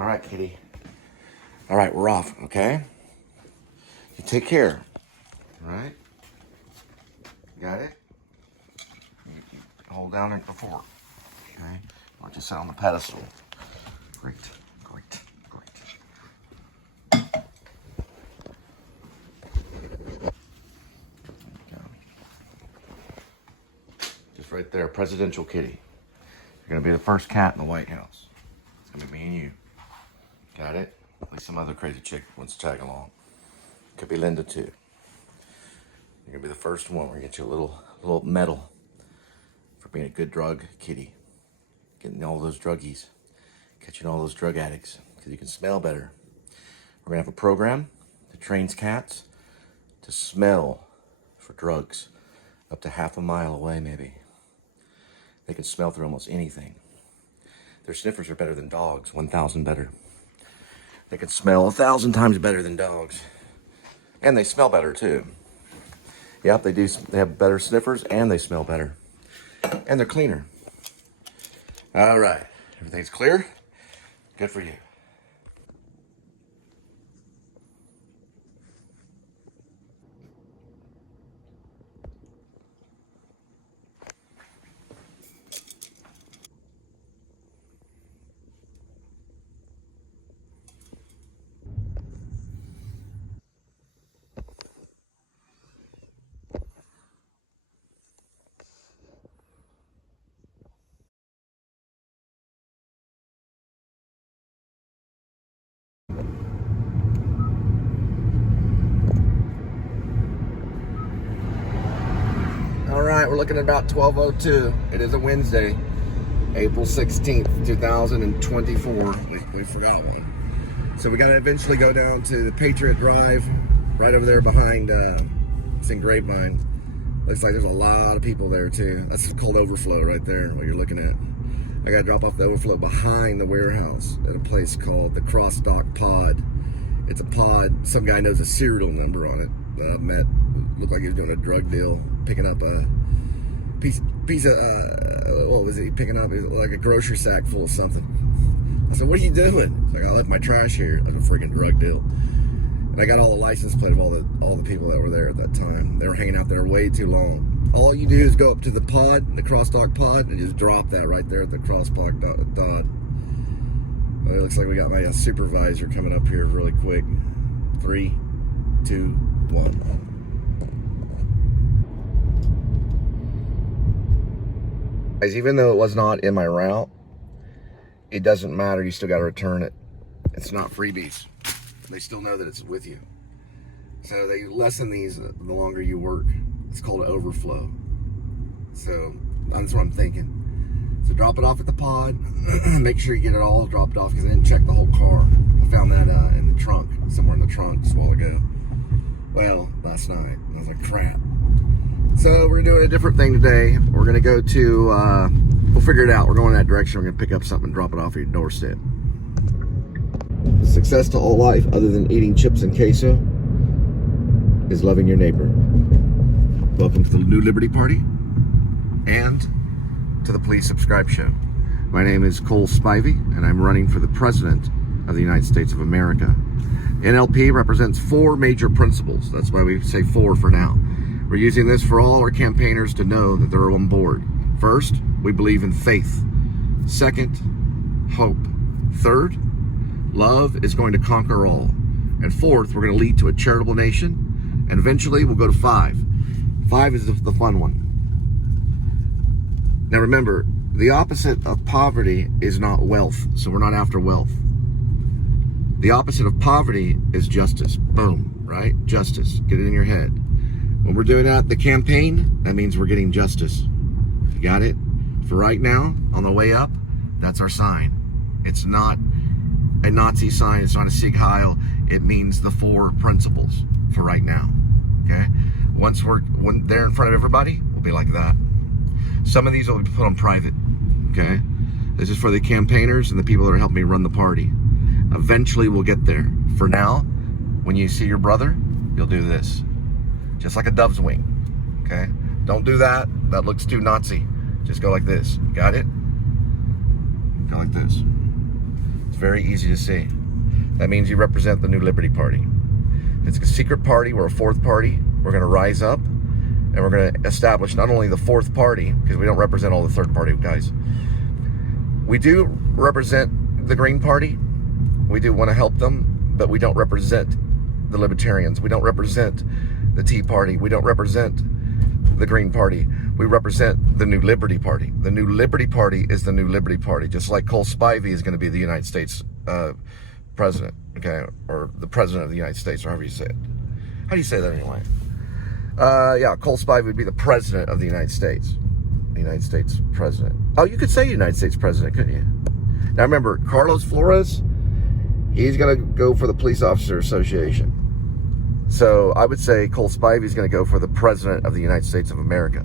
All right, kitty. All right, we're off, okay? You take care. All right? Got it? You hold down it before. Okay? Watch it sit on the pedestal. Great, great, great. Just right there, presidential kitty. You're gonna be the first cat in the White House. It's gonna be me and you. Got it? At least some other crazy chick wants to tag along. Could be Linda too. You're gonna be the first one. We're gonna get you a little medal for being a good drug kitty. Getting all those druggies. Catching all those drug addicts. Because you can smell better. We're gonna have a program that trains cats to smell for drugs up to half a mile away maybe. They can smell through almost anything. Their sniffers are better than dogs, 1,000 better. They can smell 1,000 times better than dogs. And they smell better too. Yep, they do. They have better sniffers and they smell better. And they're cleaner. All right, everything's clear? Good for you. All right, we're looking at about 12:02. It is a Wednesday, April 16th, 2024. We forgot one. So we got to eventually go down to the Patriot Drive, right over there behind, it's in Grapevine. Looks like there's a lot of people there too. That's the cold overflow right there, what you're looking at. I got to drop off the overflow behind the warehouse at a place called the Crossdock Pod. It's a pod. Some guy knows a serial number on it that I've met. Looked like he was doing a drug deal, picking up a piece of, what was he picking up? It was like a grocery sack full of something. I said, what are you doing? He's like, I left my trash here. Like a freaking drug deal. And I got all the license plate of all the people that were there at that time. They were hanging out there way too long. All you do is go up to the pod, the Crossdock Pod, and just drop that right there at the Crossdock Pod. Well, it looks like we got my supervisor coming up here really quick. 3, 2, 1. Guys, even though it was not in my route, it doesn't matter. You still got to return it. It's not freebies. They still know that it's with you. So they lessen these the longer you work. It's called overflow. So that's what I'm thinking. So drop it off at the pod. Make sure you get it all dropped off because I didn't check the whole car. I found that in the trunk, somewhere in the trunk just a while ago. Well, last night. I was like, crap. So we're doing a different thing today. We're gonna go to, we'll figure it out. We're going in that direction. We're gonna pick up something and drop it off at your doorstep. Success to all life, other than eating chips and queso, is loving your neighbor. Welcome to the New Liberty Party and to the Please Subscribe Show. My name is Cole Spivey, and I'm running for the President of the United States of America. NLP represents 4 major principles. That's why we say 4 for now. We're using this for all our campaigners to know that they're on board. First, we believe in faith. Second, hope. Third, love is going to conquer all. And fourth, we're going to lead to a charitable nation. And eventually, we'll go to 5. 5 is the fun one. Now remember, the opposite of poverty is not wealth. So we're not after wealth. The opposite of poverty is justice. Boom, right? Justice. Get it in your head. When we're doing that, the campaign, that means we're getting justice. You got it? For right now, on the way up, that's our sign. It's not a Nazi sign. It's not a Sieg Heil. It means the 4 principles for right now. Okay? When they're in front of everybody, we'll be like that. Some of these will be put on private. Okay? This is for the campaigners and the people that are helping me run the party. Eventually, we'll get there. For now, when you see your brother, you'll do this. Just like a dove's wing, okay? Don't do that. That looks too Nazi. Just go like this. Got it? Go like this. very easy to see. That means you represent the New Liberty Party. It's a secret party. We're a fourth party. We're going to rise up, and we're going to establish not only the fourth party, because we don't represent all the third party guys. We do represent the Green Party. We do want to help them, but we don't represent the Libertarians. We don't represent the Tea Party. We don't represent the Green Party. We represent the New Liberty Party. The New Liberty Party is the New Liberty Party, just like Cole Spivey is going to be the United States president, okay, or the president of the United States, or however you say it. How do you say that anyway? Yeah, Cole Spivey would be the president of the United States. The United States president. Oh, you could say United States president, couldn't you? Now remember, Carlos Flores, he's going to go for the Police Officer Association. So I would say Cole Spivey is going to go for the president of the United States of America.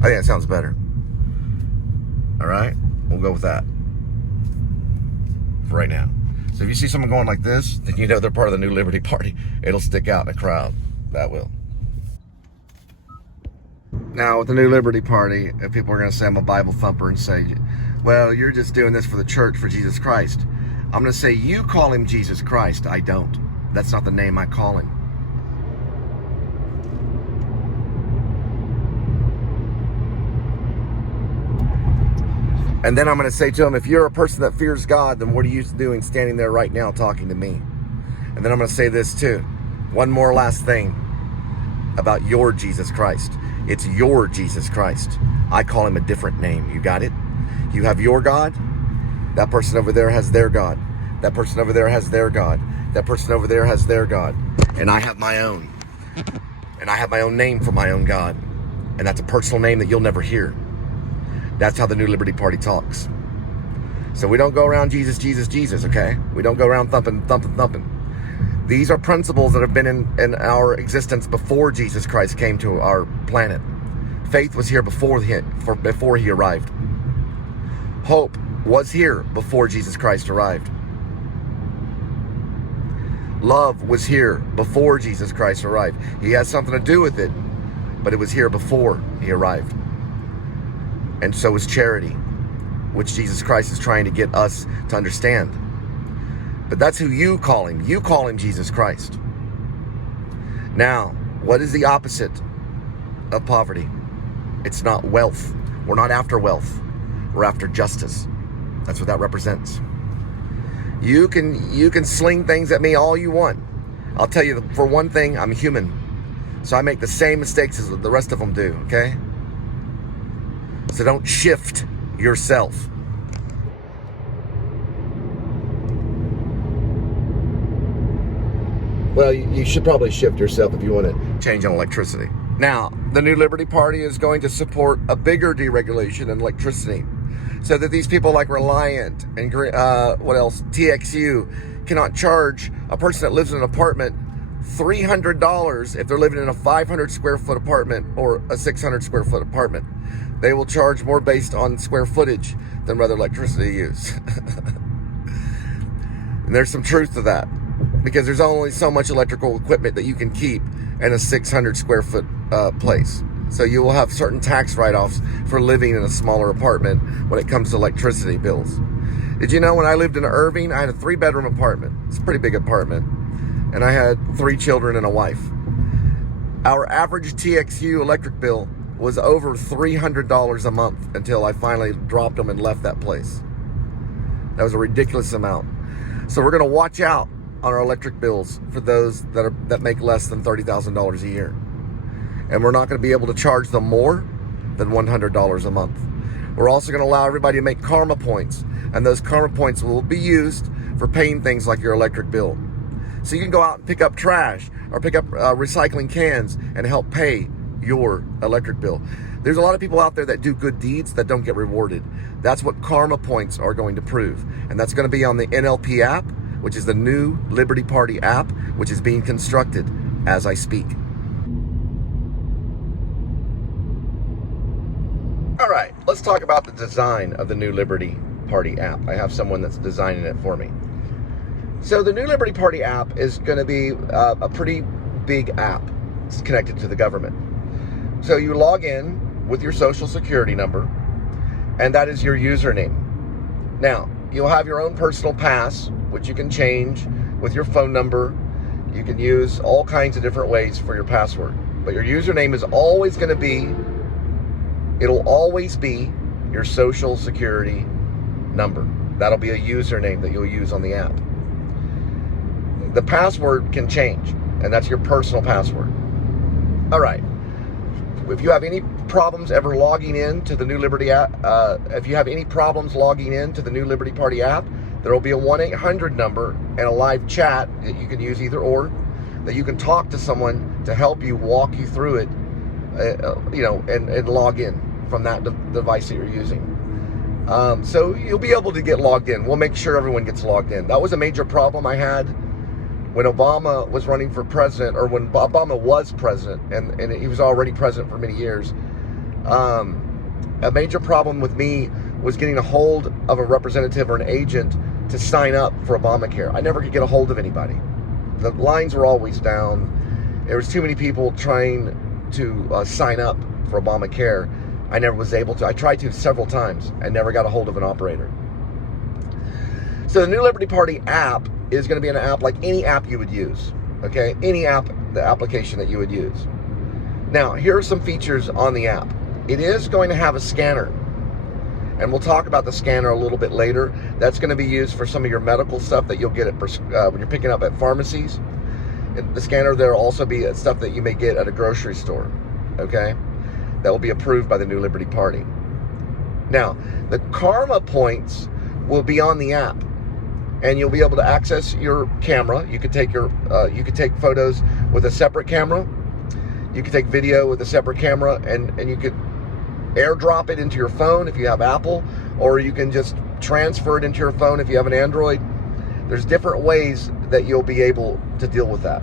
I think that sounds better. All right, we'll go with that for right now. So if you see someone going like this, then you know they're part of the New Liberty Party. It'll stick out in a crowd. That will. Now, with the New Liberty Party, if people are going to say I'm a Bible thumper and say, well, you're just doing this for the church, for Jesus Christ, I'm going to say, you call him Jesus Christ. I don't. That's not the name I call him. And then I'm going to say to him, if you're a person that fears God, then what are you doing standing there right now talking to me? And then I'm going to say this too. One more last thing about your Jesus Christ. It's your Jesus Christ. I call him a different name. You got it? You have your God. That person over there has their God. That person over there has their God. That person over there has their God. And I have my own. And I have my own name for my own God. And that's a personal name that you'll never hear. That's how the New Liberty Party talks. So we don't go around Jesus, Jesus, Jesus, okay? We don't go around thumping, thumping, thumping. These are principles that have been in our existence before Jesus Christ came to our planet. Faith was here before he arrived. Hope was here before Jesus Christ arrived. Love was here before Jesus Christ arrived. He has something to do with it, but it was here before he arrived. And so is charity, which Jesus Christ is trying to get us to understand. But that's who you call him. You call him Jesus Christ. Now, what is the opposite of poverty? It's not wealth. We're not after wealth. We're after justice. That's what that represents. You can sling things at me all you want. I'll tell you, for one thing, I'm human. So I make the same mistakes as the rest of them do, okay? So don't shift yourself. Well, you should probably shift yourself if you want to change on electricity. Now, the New Liberty Party is going to support a bigger deregulation in electricity so that these people like Reliant and what else, TXU, cannot charge a person that lives in an apartment $300 if they're living in a 500 square foot apartment or a 600 square foot apartment. They will charge more based on square footage than rather electricity use. And there's some truth to that, because there's only so much electrical equipment that you can keep in a 600 square foot place. So you will have certain tax write-offs for living in a smaller apartment when it comes to electricity bills. Did you know when I lived in Irving, I had a 3-bedroom apartment. It's a pretty big apartment. And I had 3 children and a wife. Our average TXU electric bill was over $300 a month until I finally dropped them and left that place. That was a ridiculous amount. So we're going to watch out on our electric bills for those that make less than $30,000 a year. And we're not going to be able to charge them more than $100 a month. We're also going to allow everybody to make karma points, and those karma points will be used for paying things like your electric bill. So you can go out and pick up trash or pick up recycling cans and help pay your electric bill. There's a lot of people out there that do good deeds that don't get rewarded. That's what karma points are going to prove. And that's going to be on the NLP app, which is the New Liberty Party app, which is being constructed as I speak. All right, let's talk about the design of the New Liberty Party app. I have someone that's designing it for me. So the New Liberty Party app is going to be a pretty big app. It's connected to the government. So you log in with your social security number, and that is your username. Now, you'll have your own personal pass, which you can change with your phone number. You can use all kinds of different ways for your password. But your username is always going to be, it'll always be your social security number. That'll be a username that you'll use on the app. The password can change, and that's your personal password. All right. If you have any problems ever logging in to the New Liberty app, if you have any problems logging in to the New Liberty Party app, there will be a 1-800 number and a live chat that you can use either or, that you can talk to someone to help you, walk you through it, and log in from that device that you're using. So you'll be able to get logged in. We'll make sure everyone gets logged in. That was a major problem I had when Obama was running for president, or when Obama was president, and he was already president for many years. A major problem with me was getting a hold of a representative or an agent to sign up for Obamacare. I never could get a hold of anybody. The lines were always down. There was too many people trying to sign up for Obamacare. I never was able to. I tried to several times. I never got a hold of an operator. So the New Liberty Party app is going to be an app like any app you would use. Okay? Any app, the application that you would use. Now, here are some features on the app. It is going to have a scanner. And we'll talk about the scanner a little bit later. That's going to be used for some of your medical stuff that you'll get at, when you're picking up at pharmacies. The scanner, there will also be stuff that you may get at a grocery store. Okay? That will be approved by the New Liberty Party. Now, the karma points will be on the app, and you'll be able to access your camera. You could take you could take photos with a separate camera. You could take video with a separate camera, and you could airdrop it into your phone if you have Apple, or you can just transfer it into your phone if you have an Android. There's different ways that you'll be able to deal with that.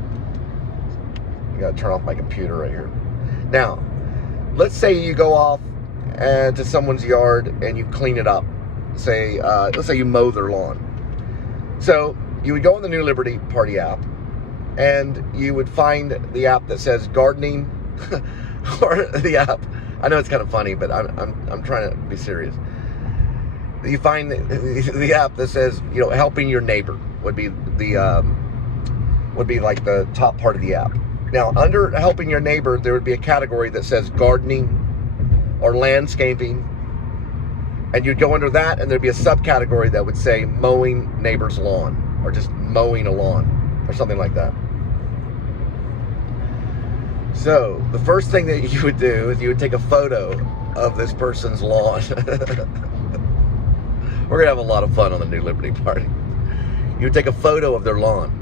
I gotta turn off my computer right here. Now, let's say you go off to someone's yard and you clean it up. Say, let's say you mow their lawn. So you would go on the New Liberty Party app, and you would find the app that says gardening, or the app. I know it's kind of funny, but I'm trying to be serious. You find the app that says, helping your neighbor would be like the top part of the app. Now, under helping your neighbor, there would be a category that says gardening or landscaping. And you'd go under that, and there'd be a subcategory that would say mowing neighbor's lawn, or just mowing a lawn, or something like that. So, the first thing that you would do is you would take a photo of this person's lawn. We're going to have a lot of fun on the New Liberty Party. You would take a photo of their lawn.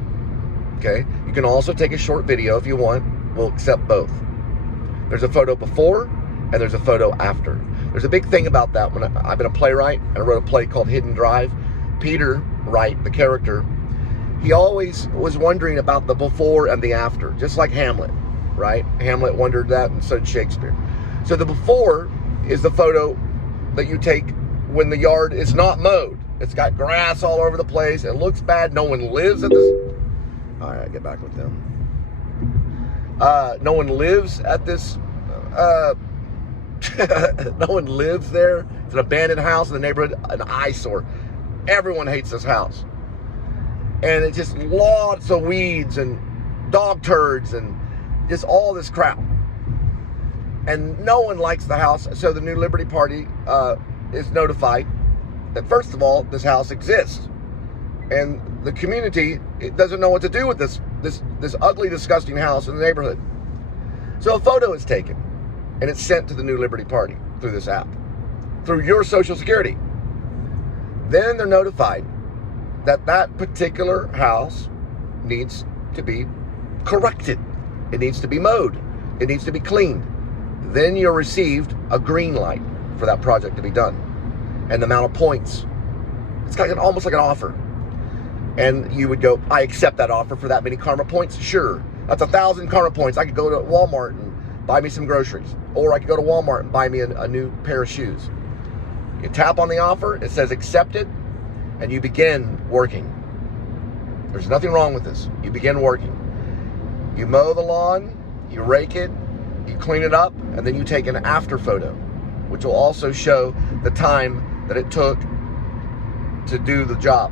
Okay? You can also take a short video if you want. We'll accept both. There's a photo before, and there's a photo after. There's a big thing about that. When I've been a playwright, and I wrote a play called Hidden Drive. Peter Wright, the character, he always was wondering about the before and the after, just like Hamlet, right? Hamlet wondered that, and so did Shakespeare. So the before is the photo that you take when the yard is not mowed. It's got grass all over the place. It looks bad. No one lives at this. All right, get back with them. No one lives at this. No one lives there. It's an abandoned house in the neighborhood, an eyesore. Everyone hates this house. And it's just lots of weeds and dog turds and just all this crap. And no one likes the house. So the New Liberty Party is notified that, first of all, this house exists. And the community, it doesn't know what to do with this ugly, disgusting house in the neighborhood. So a photo is taken, and it's sent to the New Liberty Party through this app, through your Social Security. Then they're notified that that particular house needs to be corrected. It needs to be mowed. It needs to be cleaned. Then you're received a green light for that project to be done. And the amount of points, it's kind of almost like an offer. And you would go, I accept that offer for that many karma points. Sure, that's 1,000 karma points. I could go to Walmart and buy me some groceries. Or I could go to Walmart and buy me a new pair of shoes. You tap on the offer, it says accepted, and you begin working. There's nothing wrong with this. You begin working. You mow the lawn, you rake it, you clean it up, and then you take an after photo, which will also show the time that it took to do the job,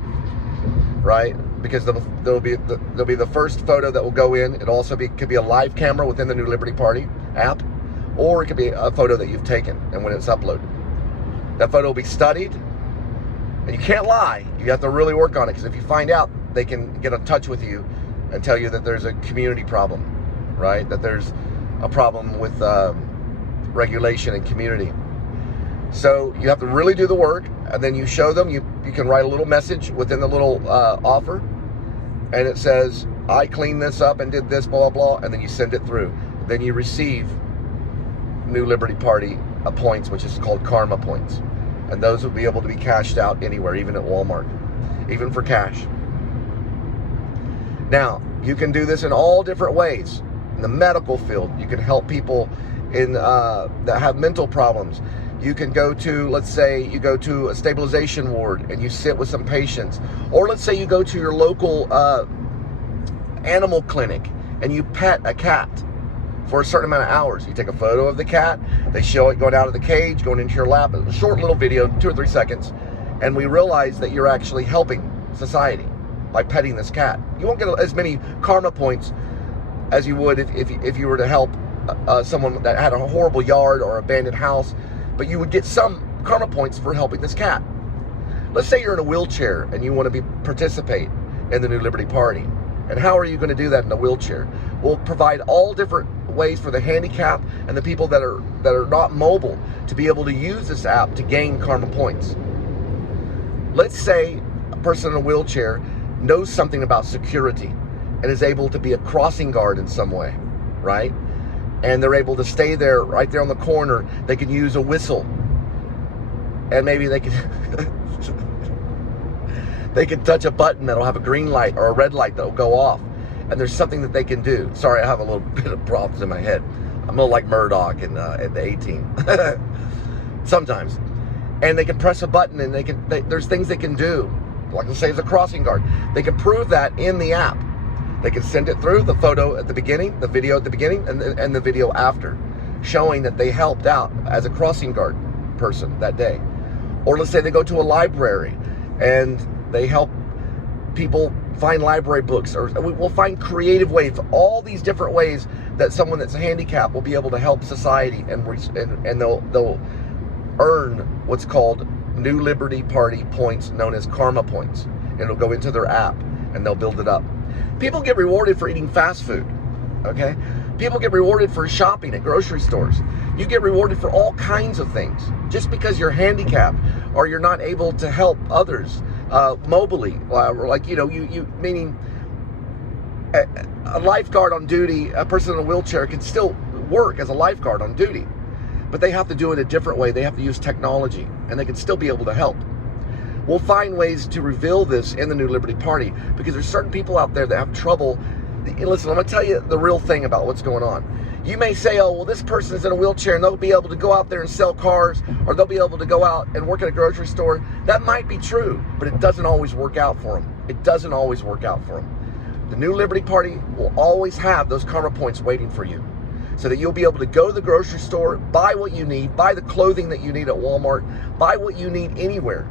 right? Because there'll be the first photo that will go in. It also could be a live camera within the New Liberty Party app, or it could be a photo that you've taken, and when it's uploaded, that photo will be studied. And you can't lie. You have to really work on it, because if you find out, they can get in touch with you and tell you that there's a community problem, right? That there's a problem with regulation and community. So you have to really do the work, and then you show them. You can write a little message within the little offer, and it says, I cleaned this up and did this, blah, blah, blah, and then you send it through. Then you receive New Liberty Party points, which is called karma points. And those will be able to be cashed out anywhere, even at Walmart, even for cash. Now, you can do this in all different ways. In the medical field, you can help people that have mental problems. You can go to, let's say, you go to a stabilization ward and you sit with some patients. Or let's say you go to your local animal clinic and you pet a cat for a certain amount of hours. You take a photo of the cat, they show it going out of the cage, going into your lap, a short little video, 2 or 3 seconds, and we realize that you're actually helping society by petting this cat. You won't get as many karma points as you would if you were to help someone that had a horrible yard or abandoned house, but you would get some karma points for helping this cat. Let's say you're in a wheelchair and you want to participate in the New Liberty Party. And how are you going to do that in a wheelchair? We'll provide all different ways for the handicapped and the people that are not mobile to be able to use this app to gain karma points. Let's say a person in a wheelchair knows something about security and is able to be a crossing guard in some way, right? And they're able to stay there, right there on the corner. They can use a whistle, and maybe they can they can touch a button that'll have a green light or a red light that'll go off, and there's something that they can do. Sorry, I have a little bit of problems in my head. I'm a little like Murdoch in the A-Team sometimes. And they can press a button, and there's things they can do. Like, let's say it's a crossing guard. They can prove that in the app. They can send it through, the photo at the beginning, the video at the beginning, and the video after, showing that they helped out as a crossing guard person that day. Or let's say they go to a library and they help people find library books, or we'll find creative ways, all these different ways that someone that's handicapped will be able to help society, and they'll earn what's called New Liberty Party points, known as karma points. And it'll go into their app and they'll build it up. People get rewarded for eating fast food, okay? People get rewarded for shopping at grocery stores. You get rewarded for all kinds of things. Just because you're handicapped or you're not able to help others mobily, like, meaning a lifeguard on duty, a person in a wheelchair can still work as a lifeguard on duty, but they have to do it a different way. They have to use technology, and they can still be able to help. We'll find ways to reveal this in the New Liberty Party, because there's certain people out there that have trouble. Listen, I'm going to tell you the real thing about what's going on. You may say, oh, well, this person is in a wheelchair and they'll be able to go out there and sell cars, or they'll be able to go out and work at a grocery store. That might be true, but it doesn't always work out for them. It doesn't always work out for them. The New Liberty Party will always have those karma points waiting for you, so that you'll be able to go to the grocery store, buy what you need, buy the clothing that you need at Walmart, buy what you need anywhere.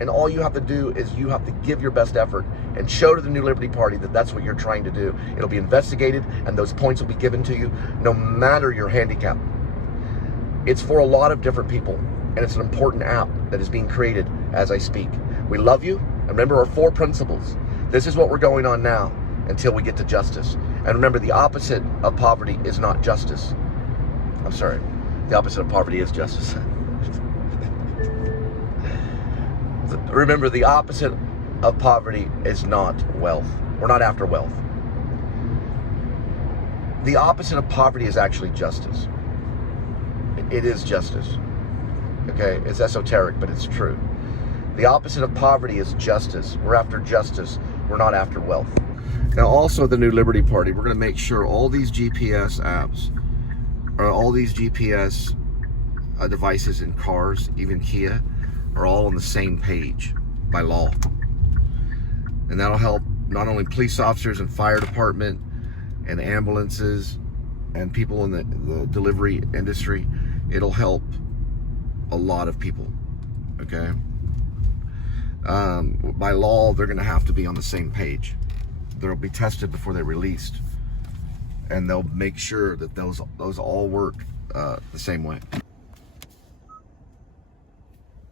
And all you have to do is you have to give your best effort and show to the New Liberty Party that that's what you're trying to do. It'll be investigated, and those points will be given to you no matter your handicap. It's for a lot of different people, and it's an important app that is being created as I speak. We love you, and remember our 4 principles. This is what we're going on now until we get to justice. And remember, the opposite of poverty is not justice. I'm sorry, the opposite of poverty is justice. Remember, the opposite of poverty is not wealth. We're not after wealth. The opposite of poverty is actually justice. It is justice. Okay? It's esoteric, but it's true. The opposite of poverty is justice. We're after justice. We're not after wealth. Now, also the New Liberty Party, we're going to make sure all these GPS apps, or all these GPS devices in cars, even Kia, are all on the same page by law. And that'll help not only police officers and fire department and ambulances and people in the delivery industry. It'll help a lot of people, okay? by law, they're going to have to be on the same page. They'll be tested before they're released, and they'll make sure that those all work the same way.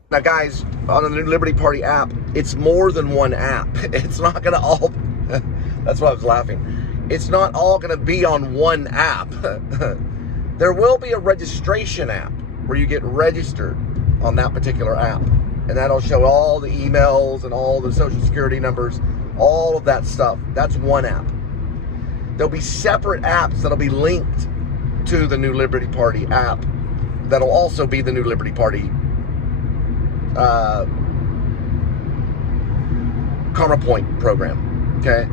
Now guys, on the New Liberty Party app, it's more than one app. It's not gonna all, that's why I was laughing. It's not all gonna be on one app. There will be a registration app where you get registered on that particular app. And that'll show all the emails and all the social security numbers, all of that stuff. That's one app. There'll be separate apps that'll be linked to the New Liberty Party app that'll also be the New Liberty Party Karma Point program, okay?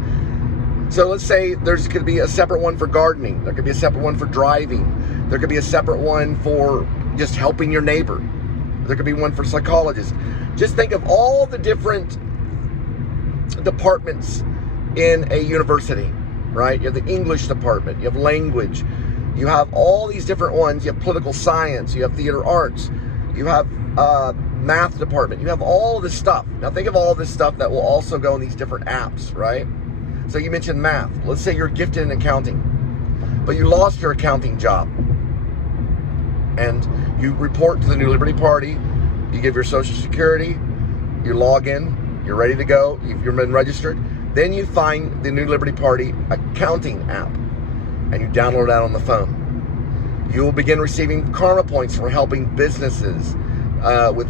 So let's say there's could be a separate one for gardening. There could be a separate one for driving. There could be a separate one for just helping your neighbor. There could be one for psychologists. Just think of all the different departments in a university, right? You have the English department, you have language, you have all these different ones. You have political science, you have theater arts, you have math department, you have all of this stuff. Now think of all this stuff that will also go in these different apps, right? So you mentioned math. Let's say you're gifted in accounting, but you lost your accounting job. And you report to the New Liberty Party, you give your social security, you log in, you're ready to go, you've been registered. Then you find the New Liberty Party accounting app and you download that on the phone. You will begin receiving karma points for helping businesses with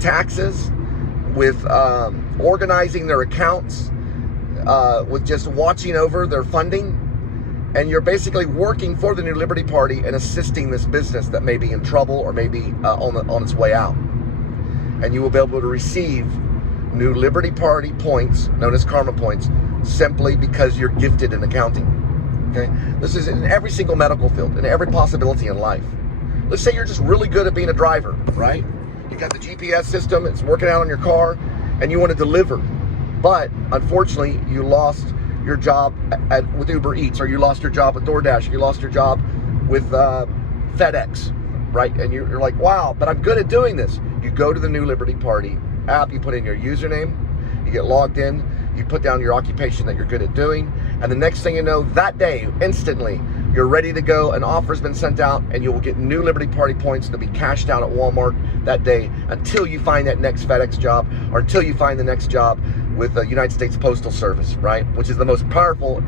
taxes, with organizing their accounts, with just watching over their funding. And you're basically working for the New Liberty Party and assisting this business that may be in trouble or may be on its way out. And you will be able to receive New Liberty Party points, known as karma points, simply because you're gifted in accounting. Okay? This is in every single medical field, in every possibility in life. Let's say you're just really good at being a driver, right? You got the GPS system, it's working out on your car, and you want to deliver. But unfortunately, you lost your job with Uber Eats, or you lost your job with DoorDash, or you lost your job with FedEx, right? And you're like, wow, but I'm good at doing this. You go to the New Liberty Party app, you put in your username, you get logged in, you put down your occupation that you're good at doing, and the next thing you know, that day, instantly, you're ready to go, an offer's been sent out, and you will get New Liberty Party points to be cashed out at Walmart that day until you find that next FedEx job, or until you find the next job with the United States Postal Service, right? Which is the most powerful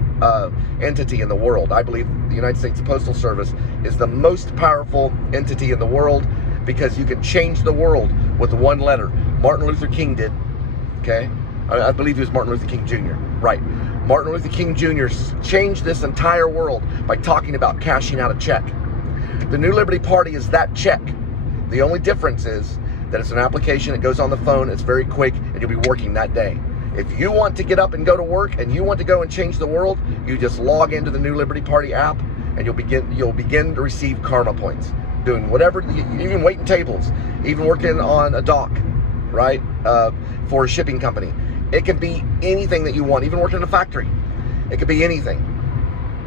entity in the world. I believe the United States Postal Service is the most powerful entity in the world because you can change the world with one letter. Martin Luther King did, okay? I believe he was Martin Luther King Jr., right? Martin Luther King Jr. changed this entire world by talking about cashing out a check. The New Liberty Party is that check. The only difference is that it's an application, it goes on the phone, it's very quick, and you'll be working that day. If you want to get up and go to work and you want to go and change the world, you just log into the New Liberty Party app and you'll begin to receive karma points. Doing whatever, even waiting tables, even working on a dock, right? For a shipping company. It can be anything that you want, even working in a factory. It could be anything.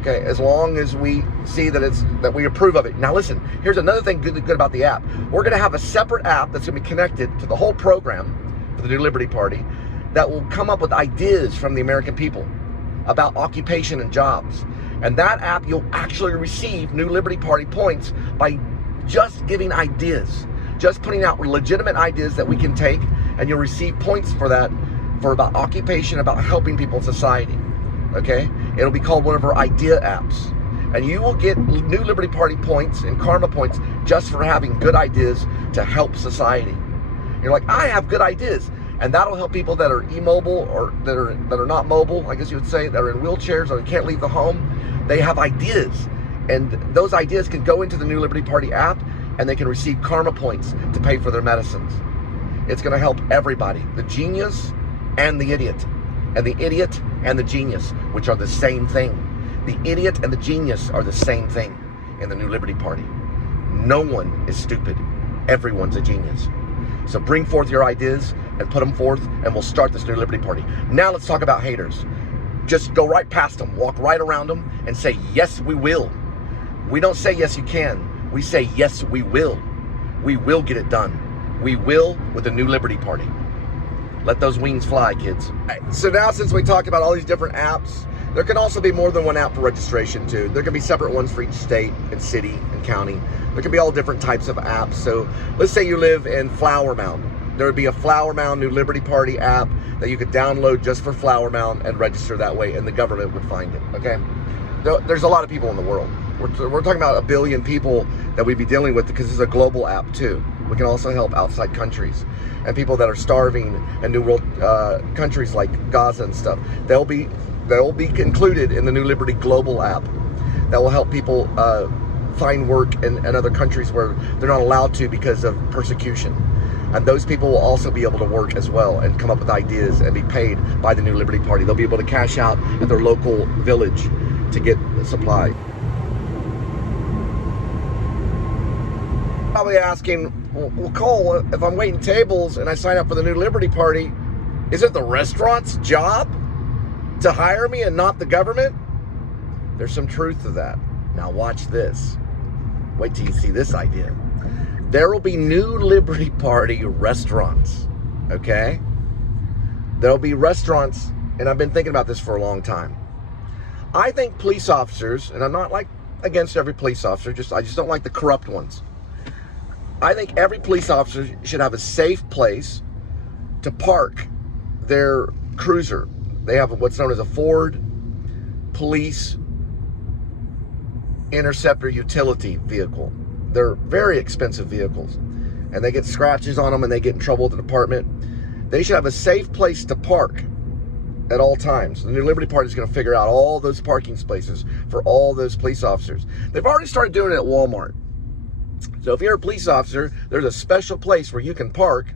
Okay, as long as we see that we approve of it. Now listen, here's another thing good about the app. We're gonna have a separate app that's gonna be connected to the whole program for the New Liberty Party that will come up with ideas from the American people about occupation and jobs. And that app, you'll actually receive New Liberty Party points by just giving ideas, just putting out legitimate ideas that we can take, and you'll receive points for that, for about occupation, about helping people in society, okay? It'll be called one of our idea apps. And you will get New Liberty Party points and karma points just for having good ideas to help society. You're like, I have good ideas. And that'll help people that are immobile or that are not mobile, I guess you would say, that are in wheelchairs or can't leave the home. They have ideas. And those ideas can go into the New Liberty Party app and they can receive karma points to pay for their medicines. It's gonna help everybody, the genius and the idiot and the genius, which are the same thing. The idiot and the genius are the same thing in the New Liberty Party. No one is stupid. Everyone's a genius. So bring forth your ideas and put them forth, and we'll start this New Liberty Party. Now let's talk about haters. Just go right past them, walk right around them, and say, yes, we will. We don't say, yes, you can. We say, yes, we will. We will get it done. We will with the New Liberty Party. Let those wings fly, kids. So now, since we talked about all these different apps, there can also be more than one app for registration too. There can be separate ones for each state and city and county. There can be all different types of apps. So let's say you live in Flower Mound. There would be a Flower Mound New Liberty Party app that you could download just for Flower Mound and register that way, and the government would find it, okay? There's a lot of people in the world. We're talking about 1 billion people that we'd be dealing with, because this is a global app too. We can also help outside countries and people that are starving in new world countries like Gaza and stuff. They'll be included in the New Liberty Global app that will help people find work in other countries where they're not allowed to because of persecution. And those people will also be able to work as well and come up with ideas and be paid by the New Liberty Party. They'll be able to cash out at their local village to get supply. Probably asking, well, Cole, if I'm waiting tables and I sign up for the New Liberty Party, is it the restaurant's job to hire me and not the government? There's some truth to that. Now watch this. Wait till you see this idea. There will be New Liberty Party restaurants, okay? There'll be restaurants, and I've been thinking about this for a long time. I think police officers, and I'm not like against every police officer, I just don't like the corrupt ones. I think every police officer should have a safe place to park their cruiser. They have what's known as a Ford Police Interceptor utility vehicle. They're very expensive vehicles, and they get scratches on them and they get in trouble with the department. They should have a safe place to park at all times. The New Liberty Party is going to figure out all those parking spaces for all those police officers. They've already started doing it at Walmart. So if you're a police officer, there's a special place where you can park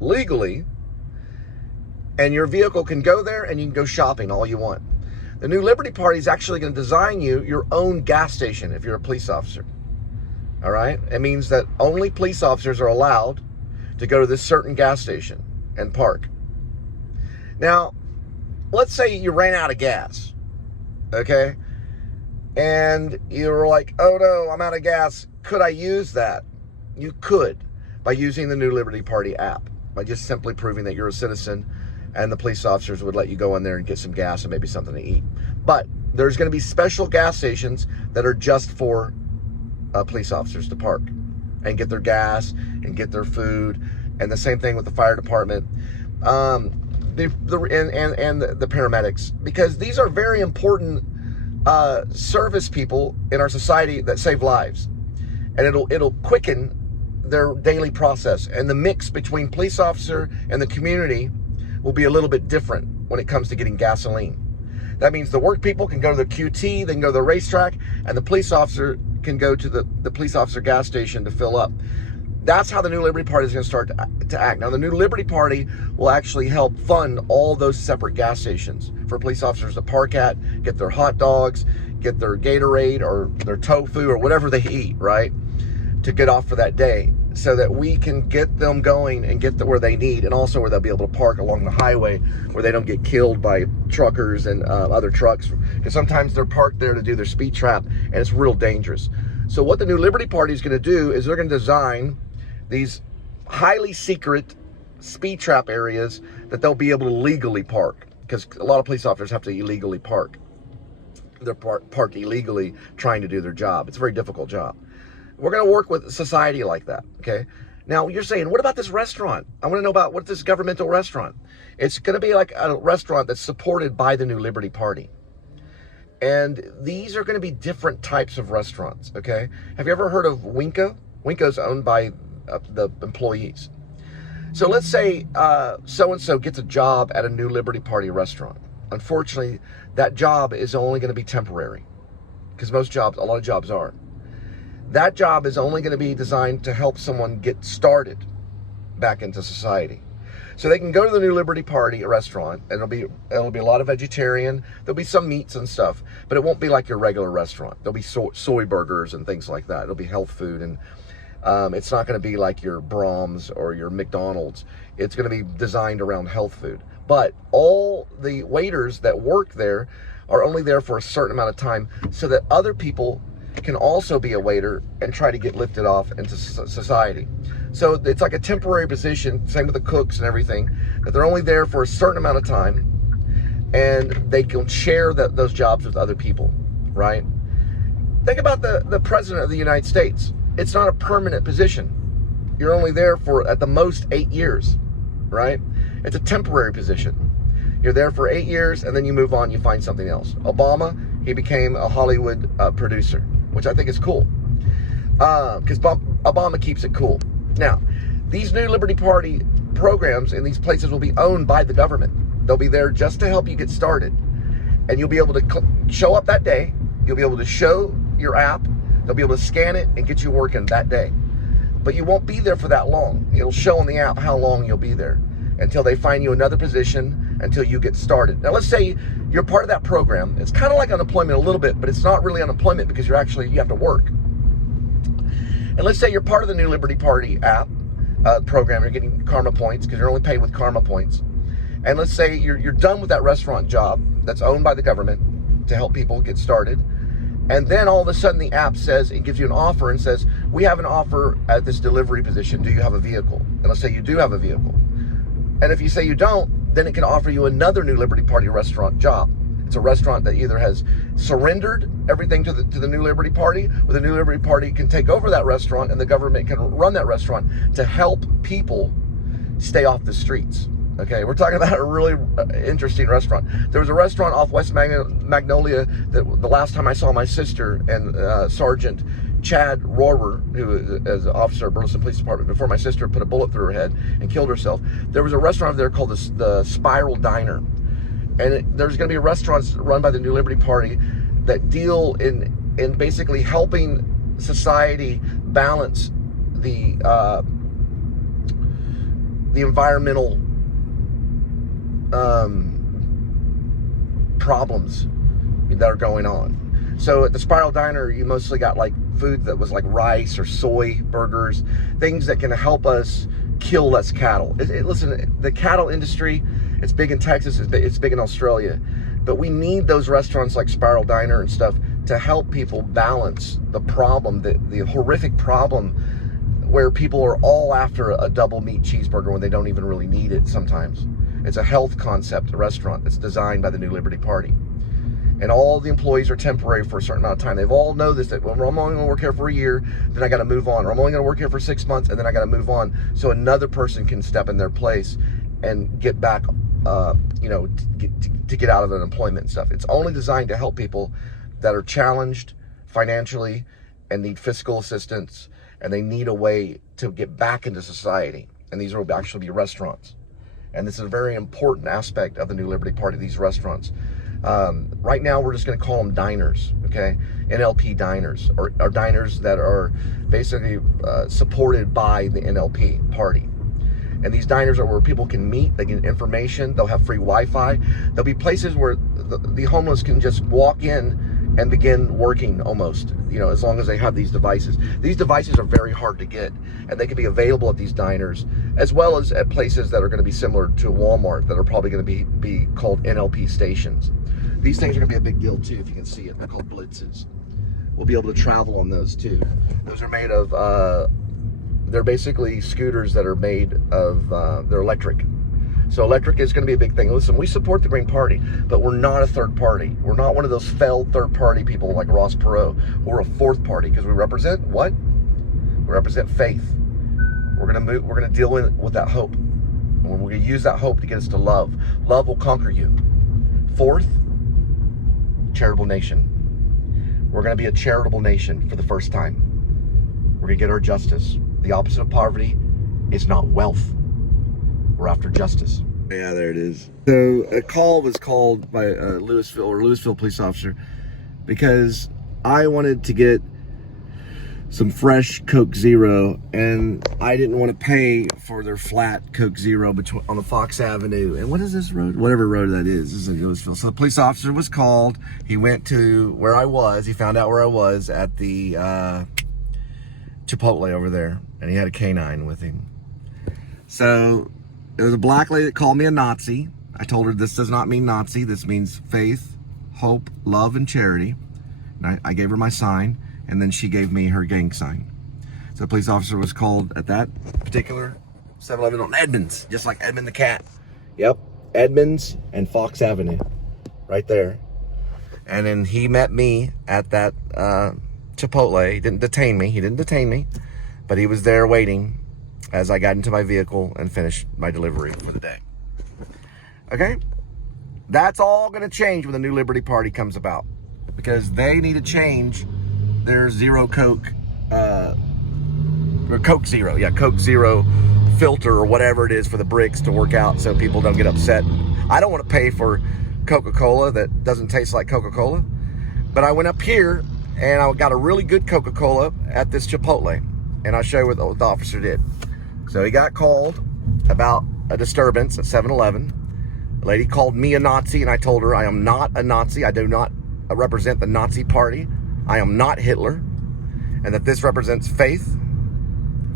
legally, and your vehicle can go there and you can go shopping all you want. The New Liberty Party is actually going to design you your own gas station if you're a police officer. All right? It means that only police officers are allowed to go to this certain gas station and park. Now, let's say you ran out of gas, okay? And you were like, oh no, I'm out of gas. Could I use that? You could, by using the New Liberty Party app, by just simply proving that you're a citizen, and the police officers would let you go in there and get some gas and maybe something to eat. But there's going to be special gas stations that are just for police officers to park and get their gas and get their food, and the same thing with the fire department, the paramedics, because these are very important service people in our society that save lives, and it'll quicken their daily process, and the mix between police officer and the community will be a little bit different when it comes to getting gasoline. That means the work people can go to the QT, they can go to the racetrack, and the police officer can go to the police officer gas station to fill up. That's how the New Liberty Party is going to start to act. Now, the New Liberty Party will actually help fund all those separate gas stations for police officers to park at, get their hot dogs, get their Gatorade or their tofu or whatever they eat, right, to get off for that day, so that we can get them going and get to where they need, and also where they'll be able to park along the highway where they don't get killed by truckers and other trucks, because sometimes they're parked there to do their speed trap, and it's real dangerous. So what the New Liberty Party is going to do is they're going to design these highly secret speed trap areas that they'll be able to legally park, because a lot of police officers have to illegally park. They're parked illegally trying to do their job. It's a very difficult job. We're going to work with society like that, okay? Now, you're saying, what about this restaurant? I want to know about what this governmental restaurant. It's going to be like a restaurant that's supported by the New Liberty Party. And these are going to be different types of restaurants, okay? Have you ever heard of Winco? Winco's owned by the employees. So let's say so-and-so gets a job at a New Liberty Party restaurant. Unfortunately, that job is only going to be temporary, because a lot of jobs are. That job is only going to be designed to help someone get started back into society. So they can go to the New Liberty Party restaurant, and it'll be a lot of vegetarian. There'll be some meats and stuff, but it won't be like your regular restaurant. There'll be soy burgers and things like that. It'll be health food, and it's not going to be like your Brahms or your McDonald's. It's going to be designed around health food. But all the waiters that work there are only there for a certain amount of time, so that other people can also be a waiter and try to get lifted off into society. So it's like a temporary position, same with the cooks and everything, that they're only there for a certain amount of time, and they can share those jobs with other people, right? Think about the President of the United States. It's not a permanent position. You're only there for, at the most, 8 years, right? It's a temporary position. You're there for 8 years, and then you move on, you find something else. Obama, he became a Hollywood producer, which I think is cool, because Obama keeps it cool. Now, these New Liberty Party programs in these places will be owned by the government. They'll be there just to help you get started. And you'll be able to show up that day. You'll be able to show your app. They'll be able to scan it and get you working that day. But you won't be there for that long. It'll show on the app how long you'll be there until they find you another position, until you get started. Now, let's say you're part of that program. It's kind of like unemployment a little bit, but it's not really unemployment because you have to work. And let's say you're part of the New Liberty Party app program. You're getting karma points because you're only paid with karma points. And let's say you're done with that restaurant job that's owned by the government to help people get started. And then all of a sudden the app says, it gives you an offer and says, we have an offer at this delivery position. Do you have a vehicle? And let's say you do have a vehicle. And if you say you don't, then it can offer you another New Liberty Party restaurant job. It's a restaurant that either has surrendered everything to the New Liberty Party, or the New Liberty Party can take over that restaurant and the government can run that restaurant to help people stay off the streets. Okay, we're talking about a really interesting restaurant. There was a restaurant off West Magnolia that the last time I saw my sister and Sergeant Chad Rohrer, who is an officer of Burleson Police Department, before my sister put a bullet through her head and killed herself. There was a restaurant over there called the Spiral Diner. And there's going to be restaurants run by the New Liberty Party that deal in basically helping society balance the environmental problems that are going on. So at the Spiral Diner, you mostly got like food that was like rice or soy burgers, things that can help us kill less cattle. Listen, the cattle industry, it's big in Texas, it's big in Australia, but we need those restaurants like Spiral Diner and stuff to help people balance the problem, the horrific problem where people are all after a double meat cheeseburger when they don't even really need it sometimes. It's a health concept, a restaurant that's designed by the New Liberty Party. And all the employees are temporary for a certain amount of time. They've all know this, that, well, I'm only gonna work here for a year, then I gotta move on. Or I'm only gonna work here for 6 months, and then I gotta move on. So another person can step in their place and get back, to get out of unemployment and stuff. It's only designed to help people that are challenged financially and need fiscal assistance, and they need a way to get back into society. And these will actually be restaurants. And this is a very important aspect of the New Liberty Party, these restaurants. Right now, we're just going to call them diners, okay? NLP diners, or diners that are basically supported by the NLP party. And these diners are where people can meet, they get information, they'll have free Wi-Fi. There'll be places where the homeless can just walk in and begin working almost, as long as they have these devices. These devices are very hard to get, and they can be available at these diners, as well as at places that are going to be similar to Walmart, that are probably going to be called NLP stations. These things are going to be a big deal too, if you can see it. They're called blitzes. We'll be able to travel on those too. Those are made of, they're basically scooters that are made of, they're electric. So electric is going to be a big thing. Listen, we support the Green Party, but we're not a third party. We're not one of those failed third party people like Ross Perot. We're a fourth party because we represent what? We represent faith. We're going to deal with that hope. And we're going to use that hope to get us to love. Love will conquer you. Fourth, charitable nation. We're going to be a charitable nation for the first time. We're going to get our justice. The opposite of poverty is not wealth. We're after justice. Yeah, there it is. So a call was called by a Louisville police officer because I wanted to get some fresh Coke Zero, and I didn't want to pay for their flat Coke Zero on the Fox Avenue. And what is this road? Whatever road that is. This is in Louisville. So the police officer was called. He went to where I was. He found out where I was at the Chipotle over there, and he had a canine with him. So there was a black lady that called me a Nazi. I told her this does not mean Nazi. This means faith, hope, love, and charity. And I gave her my sign, and then she gave me her gang sign. So the police officer was called at that particular 7-Eleven on Edmonds, just like Edmund the cat. Yep, Edmonds and Fox Avenue, right there. And then he met me at that Chipotle. He didn't detain me, but he was there waiting as I got into my vehicle and finished my delivery for the day. Okay? That's all going to change when the new Liberty Party comes about, because they need to change their Zero Coke, or Coke Zero, Coke Zero filter or whatever it is for the bricks to work out so people don't get upset. I don't want to pay for Coca-Cola that doesn't taste like Coca-Cola, but I went up here and I got a really good Coca-Cola at this Chipotle, and I'll show you what the officer did. So he got called about a disturbance at 7-Eleven. The lady called me a Nazi, and I told her I am not a Nazi. I do not represent the Nazi party. I am not Hitler, and that this represents faith,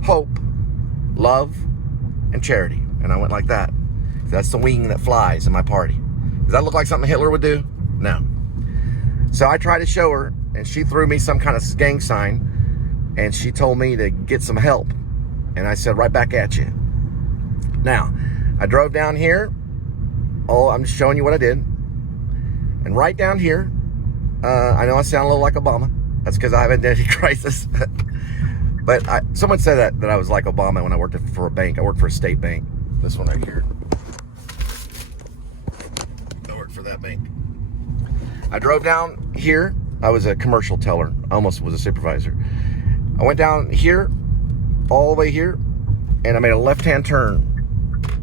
hope, love, and charity. And I went like that. That's the wing that flies in my party. Does that look like something Hitler would do? No. So I tried to show her, and she threw me some kind of gang sign, and she told me to get some help. And I said, right back at you. Now, I drove down here. Oh, I'm just showing you what I did. And right down here, I know I sound a little like Obama. That's because I have an identity crisis. But someone said that I was like Obama when I worked for a bank. I worked for a state bank. This one right here. I worked for that bank. I drove down here. I was a commercial teller. I almost was a supervisor. I went down here, all the way here, and I made a left-hand turn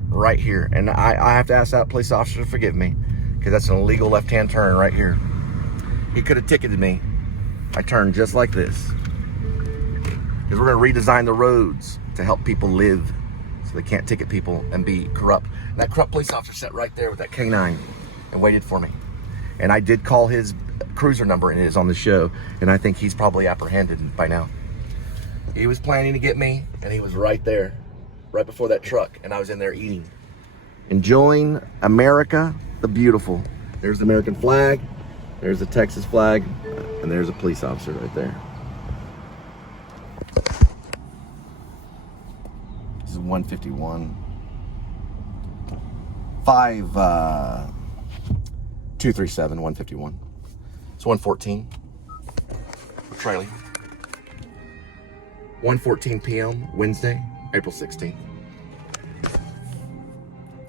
right here. And I have to ask that police officer to forgive me, because that's an illegal left-hand turn right here. He could have ticketed me. I turned just like this, because we're going to redesign the roads to help people live so they can't ticket people and be corrupt. And that corrupt police officer sat right there with that K9 and waited for me. And I did call his cruiser number, and it is on the show, and I think he's probably apprehended by now. He was planning to get me, and he was right there, right before that truck, and I was in there eating, enjoying America the beautiful. There's the American flag, there's the Texas flag, and there's a police officer right there. This is 151. 237, 151. It's 114. We're trailing. 1:14 p.m. Wednesday, April 16th.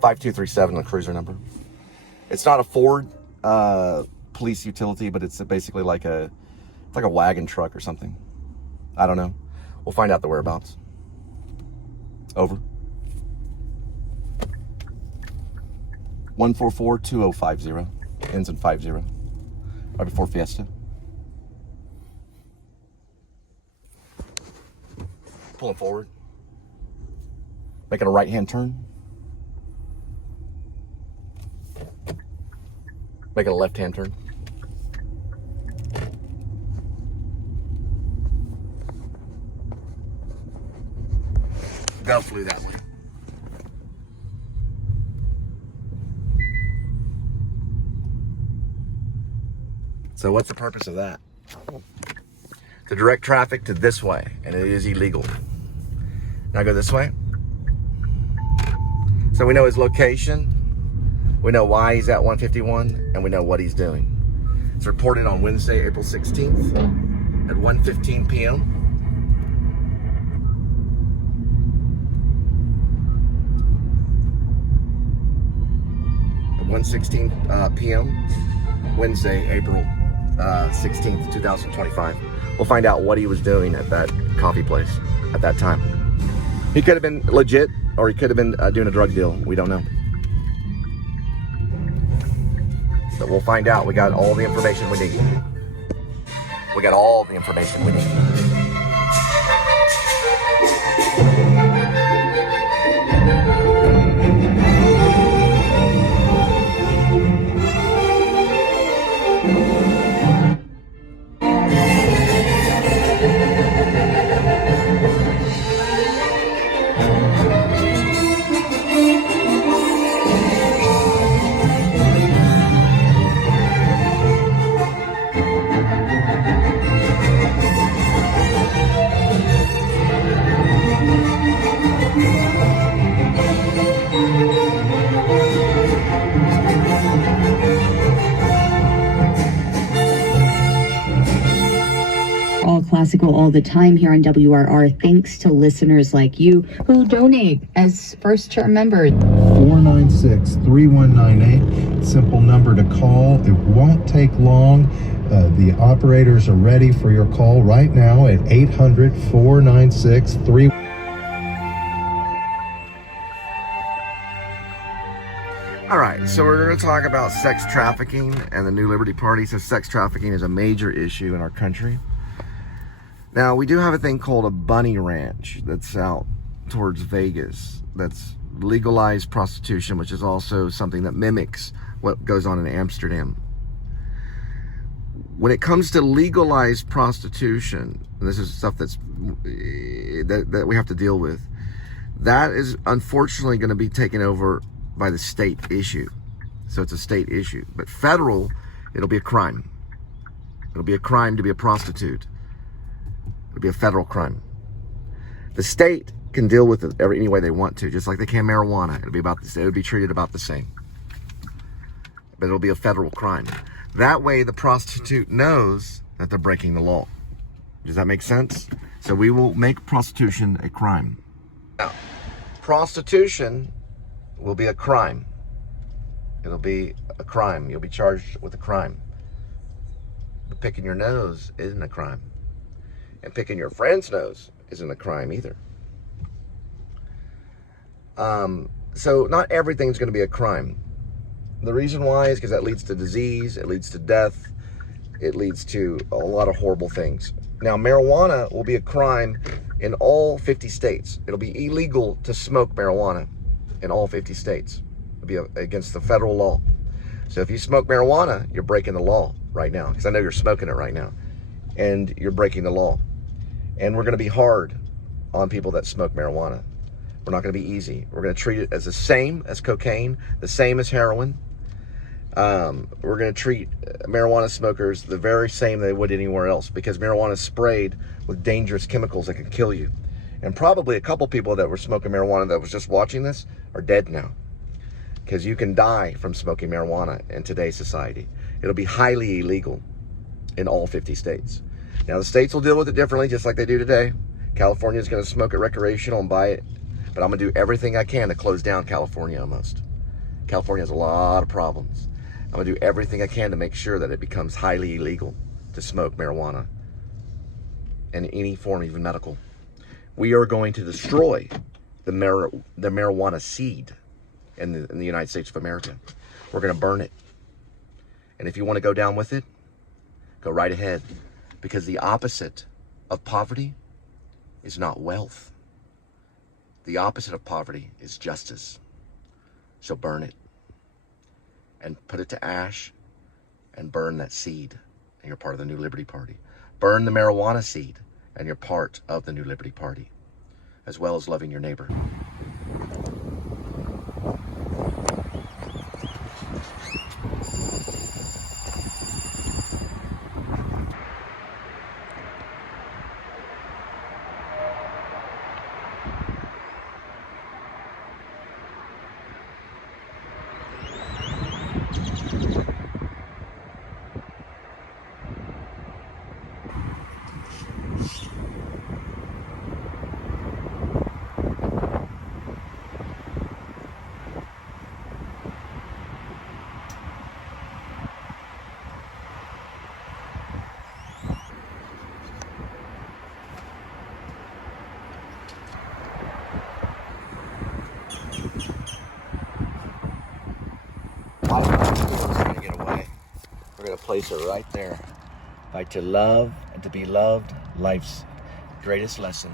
5237, the cruiser number. It's not a Ford police utility, but it's basically like a wagon truck or something. I don't know. We'll find out the whereabouts. Over. 144-2050. Ends in 50. Right before Fiesta. Pulling forward. Making a right-hand turn. Making a left-hand turn. Go flew that way. So what's the purpose of that? To direct traffic to this way, and it is illegal. Now go this way. So we know his location, we know why he's at 151, and we know what he's doing. It's reported on Wednesday, April 16th at 1:15 p.m. At 1:16 p.m. Wednesday, April 16th, 2025. We'll find out what he was doing at that coffee place at that time. He could have been legit, or he could have been doing a drug deal. We don't know. But we'll find out. We got all the information we need. We got all the information we need. classical all the time here on WRR, thanks to listeners like you who donate as first-term members. 496-3198, simple number to call. It won't take long. The operators are ready for your call right now at 800-496-3198. All right, so we're going to talk about sex trafficking and the New Liberty Party. So sex trafficking is a major issue in our country. Now, we do have a thing called a bunny ranch that's out towards Vegas. That's legalized prostitution, which is also something that mimics what goes on in Amsterdam. When it comes to legalized prostitution, and this is stuff that we have to deal with, that is unfortunately going to be taken over by the state issue. So it's a state issue. But federal, it'll be a crime. It'll be a crime to be a prostitute. It'll be a federal crime. The state can deal with it any way they want to, just like they can marijuana. It'll be treated about the same. But it'll be a federal crime. That way the prostitute knows that they're breaking the law. Does that make sense? So we will make prostitution a crime. Now, prostitution will be a crime. It'll be a crime. You'll be charged with a crime. But picking your nose isn't a crime. And picking your friend's nose isn't a crime either. So not everything's going to be a crime. The reason why is because that leads to disease, it leads to death, it leads to a lot of horrible things. Now, marijuana will be a crime in all 50 states. It'll be illegal to smoke marijuana in all 50 states. It'll be against the federal law. So if you smoke marijuana, you're breaking the law right now, because I know you're smoking it right now, and you're breaking the law. And we're going to be hard on people that smoke marijuana. We're not going to be easy. We're going to treat it as the same as cocaine, the same as heroin. We're going to treat marijuana smokers the very same they would anywhere else, because marijuana is sprayed with dangerous chemicals that can kill you. And probably a couple people that were smoking marijuana that was just watching this are dead now, because you can die from smoking marijuana in today's society. It'll be highly illegal in all 50 states. Now, the states will deal with it differently, just like they do today. California is going to smoke it recreational and buy it. But I'm going to do everything I can to close down California almost. California has a lot of problems. I'm going to do everything I can to make sure that it becomes highly illegal to smoke marijuana in any form, even medical. We are going to destroy the marijuana seed in the United States of America. We're going to burn it. And if you want to go down with it, go right ahead. Because the opposite of poverty is not wealth. The opposite of poverty is justice. So burn it. And put it to ash. And burn that seed. And you're part of the New Liberty Party. Burn the marijuana seed. And you're part of the New Liberty Party. As well as loving your neighbor. Trying to get away. We're going to place it right there. Like to love and to be loved, life's greatest lesson.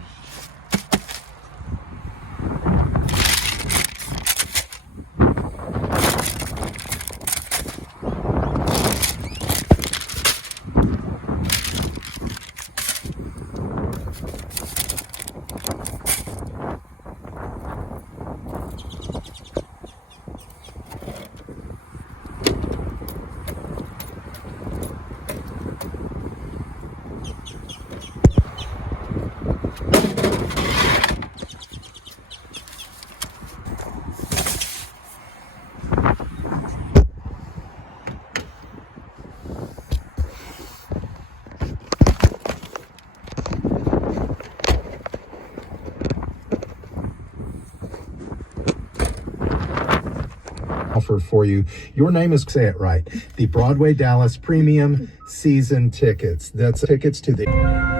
offer for you. Your name is, say it right, the Broadway Dallas Premium Season Tickets. That's tickets to the